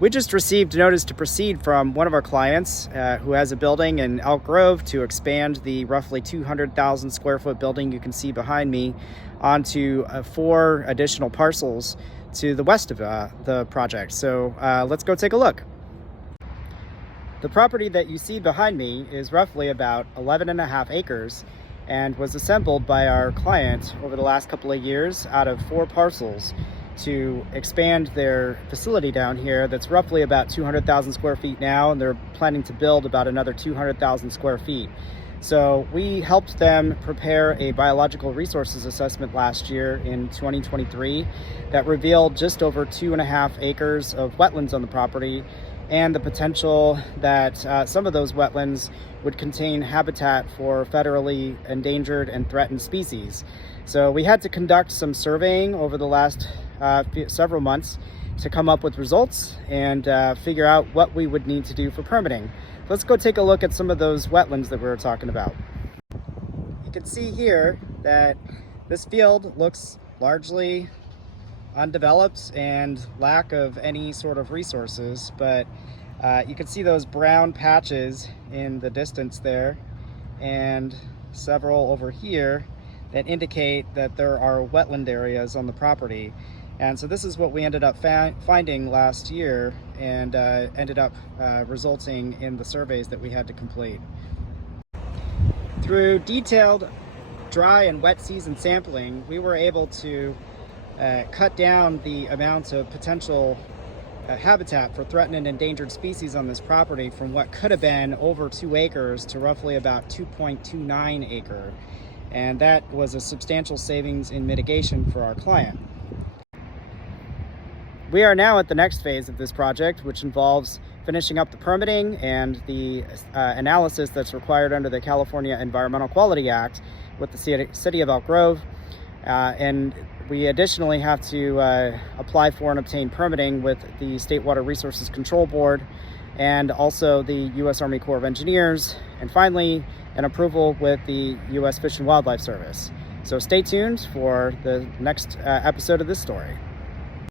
We just received notice to proceed from one of our clients who has a building in Elk Grove to expand the roughly 200,000 square foot building you can see behind me onto 4 additional parcels to the west of the project. So let's go take a look. The property that you see behind me is roughly about 11.5 acres and was assembled by our client over the last couple of years out of 4 parcels to expand their facility down here that's roughly about 200,000 square feet now, and they're planning to build about another 200,000 square feet. So we helped them prepare a biological resources assessment last year in 2023 that revealed just over 2.5 acres of wetlands on the property, and the potential that some of those wetlands would contain habitat for federally endangered and threatened species. So we had to conduct some surveying over the last several months to come up with results and figure out what we would need to do for permitting. Let's go take a look at some of those wetlands that we were talking about. You can see here that this field looks largely undeveloped and lack of any sort of resources, but you can see those brown patches in the distance there and several over here that indicate that there are wetland areas on the property. And so this is what we ended up finding last year, and ended up resulting in the surveys that we had to complete. Through detailed dry and wet season sampling, we were able to cut down the amount of potential habitat for threatened and endangered species on this property from what could have been over 2 acres to roughly about 2.29 acre. And that was a substantial savings in mitigation for our client. We are now at the next phase of this project, which involves finishing up the permitting and the analysis that's required under the California Environmental Quality Act with the City of Elk Grove. And we additionally have to apply for and obtain permitting with the State Water Resources Control Board and also the U.S. Army Corps of Engineers, and finally an approval with the U.S. Fish and Wildlife Service. So stay tuned for the next episode of this story.